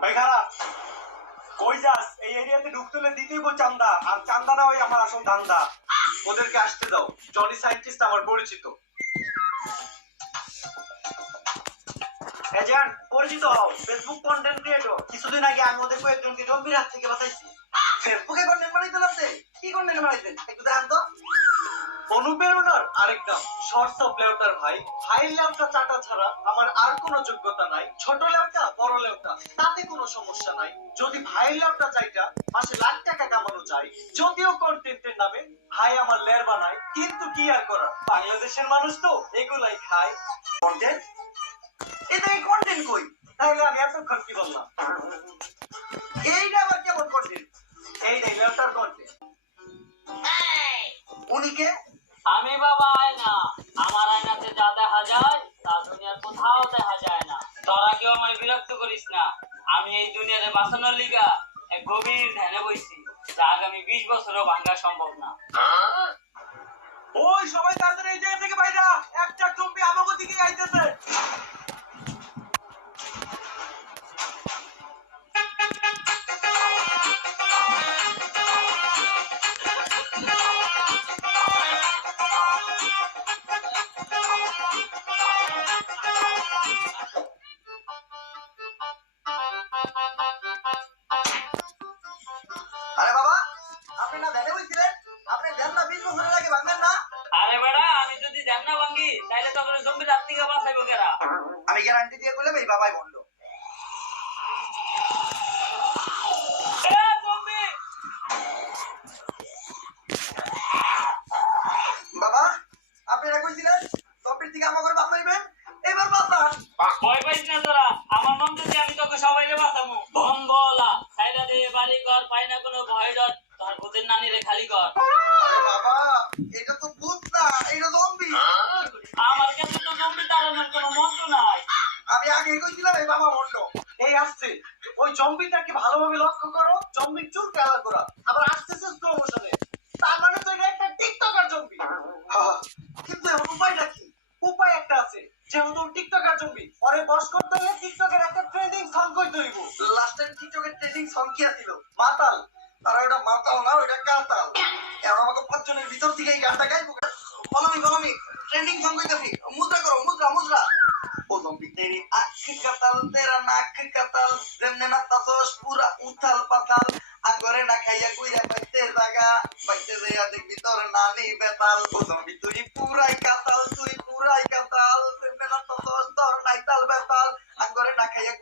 ভাই খারাপ কই যাস? এই এরিয়াতে ঢুকতে হলে দিতেই চান্দা, আর চান্দা না হয় আমার আসল ধান্দা। ওদেরকে আসতে দাও, জনি সায়েন্টিস্ট আমার পরিচিত। এজেন্ট পরিচিত হও, ফেসবুক কন্টেন্ট ক্রিয়েটর। কিছুদিন আগে আমি ওদের কয়েকজনকে জম্বির হাত থেকে বাঁচাইছি। ফেসবুকে কন্টেন্ট বানাইতে লাগছে? কি কন্টেন্ট বানাইতেন একটু দেখান তো। অনুপ্রেরণার আরেক নাম শর্টস অফ লেউটার। ভাই হাই লেউটা চাটা ছাড়া আমার আর কোনো যোগ্যতা নাই। ছোট লেউটা বড় লেউটা তাতে কোনো সমস্যা নাই। যদি ভাই লেউটা চাইটা মাসে লাখ টাকা কামানো যায়, যদিও কন্টেন্টের নামে ভাই আমার লের বানায়, কিন্তু কি আর করার, বাংলাদেশের মানুষ তো এগুলাই খায়। কন্টেন্ট এটা এই কন্টেন্ট কই? তাহলে আমি এতক্ষণ কি বললাম? এইটা আবার কেমন কন্টেন্ট? এইটাই লেউটার কন্টেন্ট। উনিকে আমি বাবা আয়না, আমার আয়নাতে যা দেখা যায় তা দুনিয়ার কোথাও দেখা যায় না। তোরা কেউ আমার বিরক্ত করিস না। আমি এই দুনিয়াতে বাঁচানোর লিগা এক গভীর ধ্যানে বইছি, যা আগামী 20 বছরও ভাঙা সম্ভব না। ওই সবাই তাড়াতাড়ি এই জায়গা থেকে বাইরে, একটা জম্বি আমাগো দিকে আইতেছে। আরে বাবা, আপনি না ধ্যানে বইছিলেন? আপনি ধ্যান না 20 বছরের আগে ভাঙলেন না? আরে বেড়া, আমি যদি ধ্যান না ভাঙ্গি তাইলে তখন জম্বির হাত থেকে বাঁচাইবো কেরা? আমি গ্যারান্টি দিয়ে বললাম এই বাবাই বলল। এ জম্বি! বাবা, আপনি না কইছিলেন জম্বির থেকে আমাকে বাঁচাইবেন? এবার বাঁচান। ভয় পাইস না তোরা, আমার মন যদি আমি তোকে সবাইকে বাঁচামু। ভঙ্গলা সাইডা দিয়ে বাড়ি কর, পাই না কোনো ভয় ডর, তোর ভূতের নানিরে খালি কর। আরে বাবা, এটা তো ভূত না, এটা জম্বি। আমার কাছে তো জম্বি তাড়ানোর কোনো মন্ত্র নাই। আমি আগে কইছিলাম এই বাবা বলল। এই আসছে, ওই জম্বিটাকে ভালোভাবে লক্ষ্য করো। জম্বির চুল কালার করা, আবার আসতেছে স্লো মোশনে। তার মানে তো এটা একটা টিকটকার জম্বি। কিন্তু এর উপায়টা কি? উপায় একটা আছে। যেহেতু টিকটকার জম্বি, পরে বস করতে হলে টিকটকের একটা ট্রেন্ডিং সং কইতে হইব। লাস্টের টিকটকের ট্রেন্ডিং সং কি আছিল? মাতাল। তারা ওটা মাতাল না, ওটা কাতাল। এখন আমাকে পাঁচজনের ভিতর থেকে এই গানটা গাইবো। বলমি ট্রেন্ডিং সং কইতাছি। মুদ্রা করো, মুদ্রা মুদ্রা। ও জম্বি তেরি আঁখ কাতাল, তেরা নাক কাতাল, যেমনে নাচতাছস পুরা উথাল পাতাল। আগরে না খাইয়া কইরা পাইতে জাগা, পাইতে যাইয়া দেখবি তোর নানি বেতাল। ও জম্বি তুই পুরাই কাতাল, তুই পুরাই কাতাল, যেমনে নাচতাছস তোর নাইতাল বেতাল। আগরে না খাইয়া